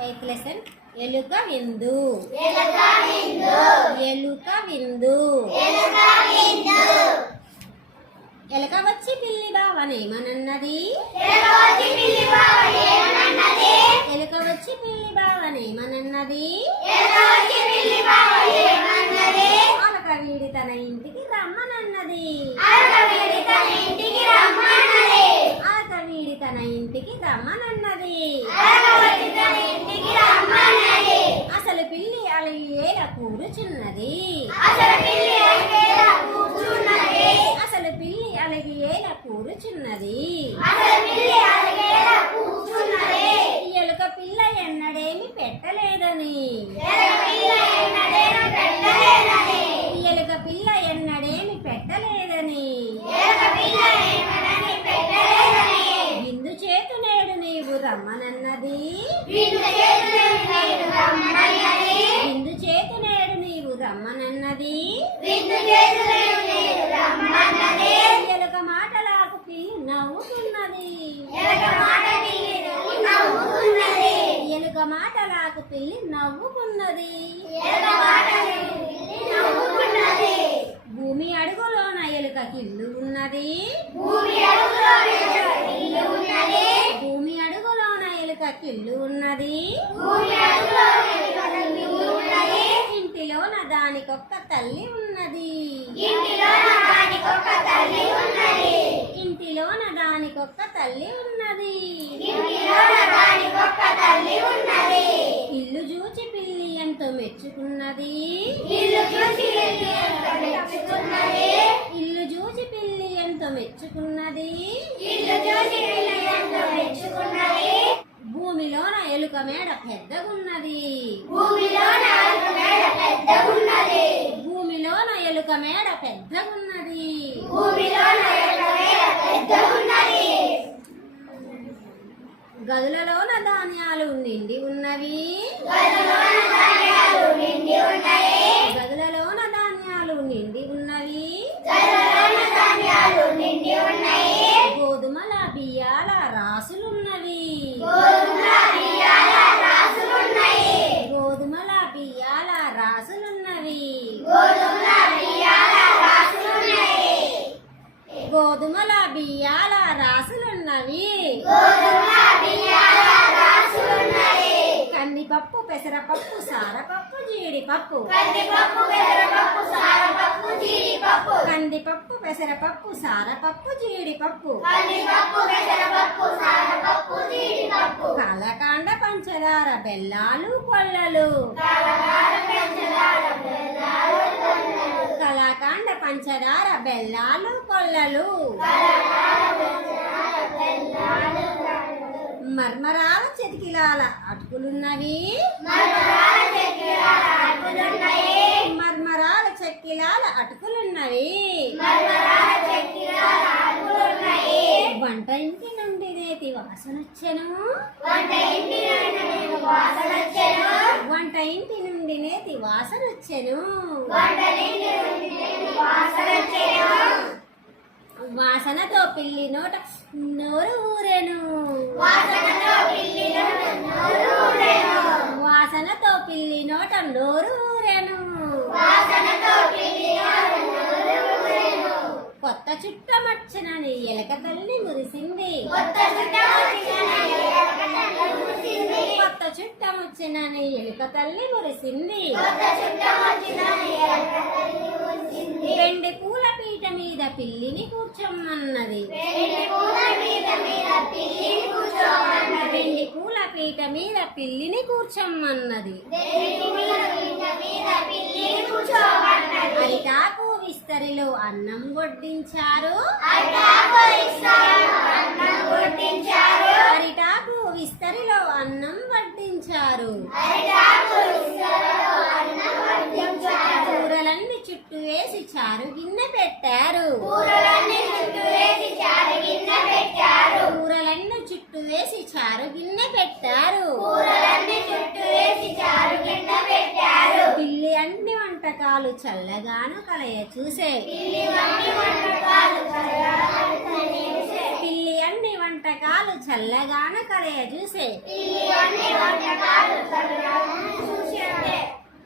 Eighth lesson ఎలుక విందు. ఎలుక విందు. ఎలుక వచ్చి పిల్లి బావనేమనన్నది ఎలుక వచ్చి పిల్లి బావనేమనన్నది అలక వీడి తన ఇంటికి రమ్మనన్నది. అలక వీడి తన ఇంటికి రమ్మనన్నది అసలు పిల్లి అలిగేల కూర్చున్నది అసలు పిల్లి అలిగేల కూర్చున్నది ఎలుక పిల్ల ఎన్నడేమి పెట్టలేదని ఎలుక పిల్ల ఎన్నడేమి పెట్టలేదని బిందు చేతు నేడు నీవు రమ్మనన్నది. బిందు చేతు నేడు నీవు రమ్మనన్నది. ఎలుక మాటలకు నవ్వుతున్నది. ఎలుక మాటలకు పిల్లి నవ్వుకున్నది. భూమి అడుగులోన ఎలుక కిల్లు ఉన్నది భూమి అడుగులోన ఎలుక కిల్లు ఉన్నది ఇంటిలోన దానికొక్క తల్లి ఉన్నది. ఇంటిలోన దానికొక్క తల్లి ఉన్నది. ఇల్లు చూచి పిల్లి ఎంతో మెచ్చుకున్నది. ఇల్లు చూచి పిల్లి ఎంతో మెచ్చుకున్నది. భూమిలోన ఎలుక మేడ పెద్దగున్నది. భూమిలోన ఎలుక మేడ పెద్దగున్నది. గదులలోన ధాన్యాలు నిండి ఉన్నవి. గదులలోన ధాన్యాలు నిండి ఉన్నవి. గోధుమల బియ్యాల రాసులున్నవి. గోధుమల బియ్యాల రాసులున్నవి. కందిపప్పు పెసరపప్పు సారపప్పు జీడిపప్పు. కందిపప్పు పెసరపప్పు సారపప్పు జీడిపప్పు. కలకాండ పంచదార బెల్లాలు కొల్లలు. పంచదార బెల్లాలు కొల్లలు. మర్మరాల చెతికిలాల అటుకులున్నవి. మర్మరాల చెక్కిలాల అటుకులున్నవి. వంట ఇంటి నుండి నేతి వాసనొచ్చెను. వంట ఇంటి నుండి నేతి వాసనొచ్చెను వాసనతో పిల్లి నోట నోరు ఊరెను. వాసనతో పిల్లి నోట నోరు ఊరెను. కొత్త చుట్టమచ్చనని ఎలక తల్లి మురిసింది. కొత్త చుట్టమొచ్చినని ఎలుక తల్లి మురిసింది. వెండి పూల పీట మీద పిల్లిని కూర్చోమన్నది. వెండి పూల పీట మీద పిల్లిని కూర్చోమన్నది. అరిటాకు విస్తరిలో అన్నం వడ్డించారు. అరిటాకు విస్తరిలో అన్నం వడ్డించారు. కూరలన్నీ చుట్టూ వేసి చారు గిన్నె పెట్టారు. కూరలన్నీ చుట్టూ వేసి చారు గిన్నె పెట్టారు. పిల్లి అన్ని వంటకాలు చల్లగాను కలయ చూసే. ఇవన్నీ వంటకాలు చల్లగాన కలయ చూసే.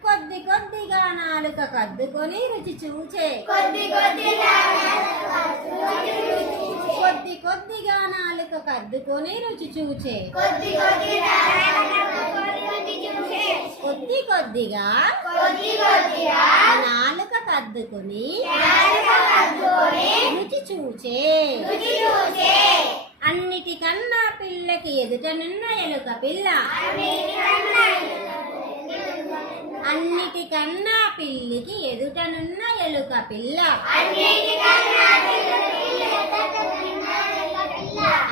కొద్ది కొద్దిగా నాలుక కద్దుకొని రుచి చూచే. కొద్ది కొద్దిగా నాలుక కద్దుకొని రుచి చూచే. కొద్ది కొద్దిగా కొద్ది కొద్దిగా నాలుక కద్దుకొని నాలుక కద్దుకొని రుచి చూచే రుచి చూసే అన్నిటికన్నా పిల్లకి ఎదుటనున్న ఎలుక పిల్ల అన్నిటికన్నా పిల్లికి ఎదుటనున్న ఎలుక పిల్ల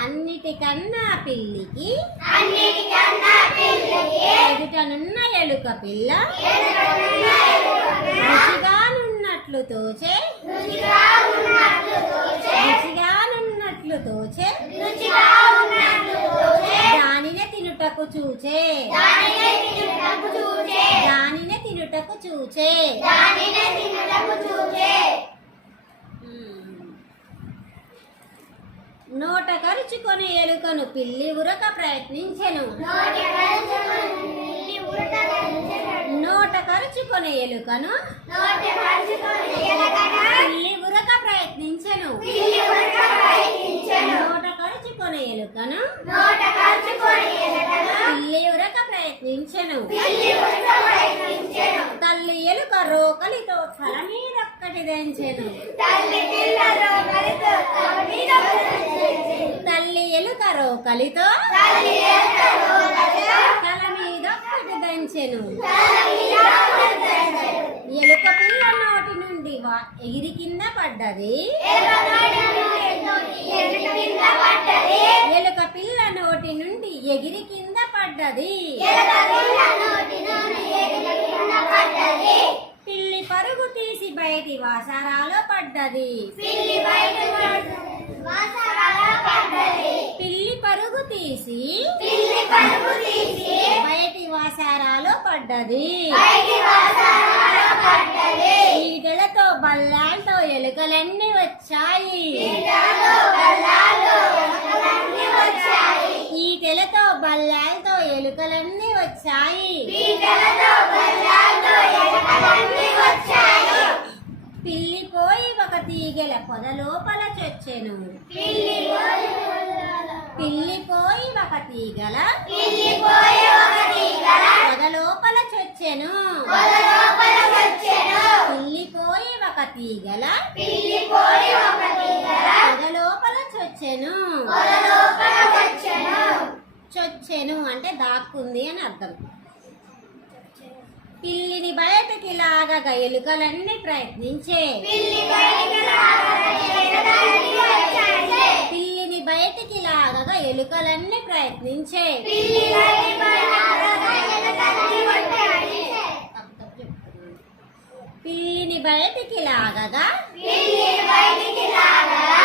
అన్నిటికన్నా పిల్లికి అన్నిటికన్నా పిల్లకి ఎదుటనున్న ఎలుక పిల్ల రుచిగానున్నట్లు తోచే రుచిగా ఉన్నట్లు తోచే రుచిగానున్నట్లు తోచే రుచిగా తోచే దానినే తినుటకు చూచే దానినే తినుటకు చూచే దానినే తినుటకు చూచే దానినే తినుటకు చూచే నోట కరుచుకొని ఎలుకను పిల్లి ఉరక ప్రయత్నించెను. నోట కరుచుకొని ఎలుకను పిల్లి ఉరక ప్రయత్నించెను. నోట కరుచుకొని ఎలుకను పిల్లి ఉరక ప్రయత్నించెను. తల్లి ఎలుక రోకలితో తల మీదొక్కటి దంచెను తల్లి పిల్ల రోకలితో తల మీద కలితో రోకలితో తల్లి ఎలుక తల మీదొక్కటి దంచెను. ఎలుక పిల్ల నోటి నుండి ఎగిరి కింద పడ్డది. ఎలుక పిల్ల నోటి నుండి ఎగిరి కింద పడ్డది. పిల్లి పరుగు తీసి బయటి వాసారాలో పడ్డది. పిల్లి పరుగు తీసి పిల్లి పరుగు తీసి బయటి వాసరాలో పడ్డది. ఈటెలతో బల్లాలతో ఎలుకలన్నీ వచ్చాయి ఈటలతో బల్లాలతో ఎలుకలన్నీ వచ్చాయి. పిల్లి పోయి ఒక తీగెల పొద లోపల చొచ్చెను. పిల్లి పోయి పిల్లి పోయి ఒక తీగల. పొద లోపల చొచ్చెను. పొద లోపల వచ్చెను. పిల్లి పోయి ఒక తీగల. పొద లోపల చొచ్చెను. చొచ్చెను అంటే దాక్కుంది అని అర్థం. పిల్లిని బయటకి లాగగా ఎలుకలన్నీ ప్రయత్నించే. పిల్లిని బయటికి లాగగా ఎలుకలన్నీ ప్రయత్నించే. పిల్లిని బయటికి లాగగా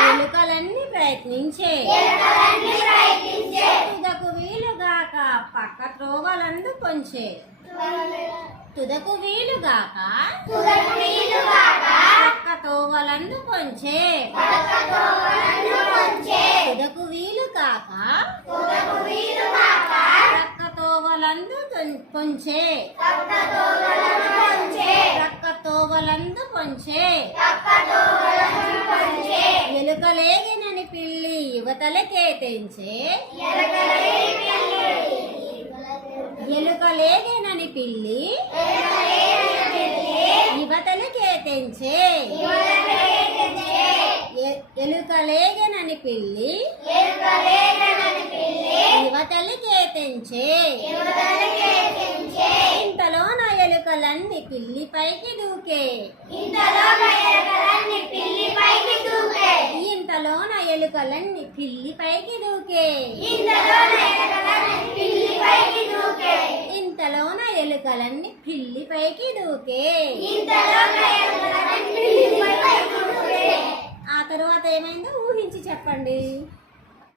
ఎలుకలన్నీ ప్రయత్నించే ఎలుకలన్నీ ప్రయత్నించే. తుదకు వీలుగాక పక్క త్రోవలందు పొంచే తుదకు వీలుగాక తుదకు వీలుగాక పక్క తోవలందు పొంచే. తుదకు వీలుగాక తుదకు వీలుగాక పక్క తోవలందు పొంచే పక్క తోవలందు పొంచే. ఎలుకలేగినని పిల్లి యువతలకే తెంచే ఎలుకలేని పిల్లి. పిల్లి యువతలు కేతించే ఎలుక తెంచే పిల్లి. యువతలు కేతించే యువతలికే తెంచే. ఇంతలోన ఎలుకలన్నీ పిల్లి పైకి దూకే. ఇంతలోన ఎలుకలన్నీ పిల్లి పైకి దూకే. ఇంతలోన ఎలుకలన్నీ పిల్లి పైకి దూకే ఇంతలోన ఎలుకలన్నీ పిల్లి పైకి దూకే. ఇంతలోన ఎలుకలన్నీ పిల్లి పైకి దూకే. ఇంతలోన ఎలుకలన్నీ పిల్లి పైకి దూకే. ఆ తర్వాత ఏమైందో ఊహించి చెప్పండి.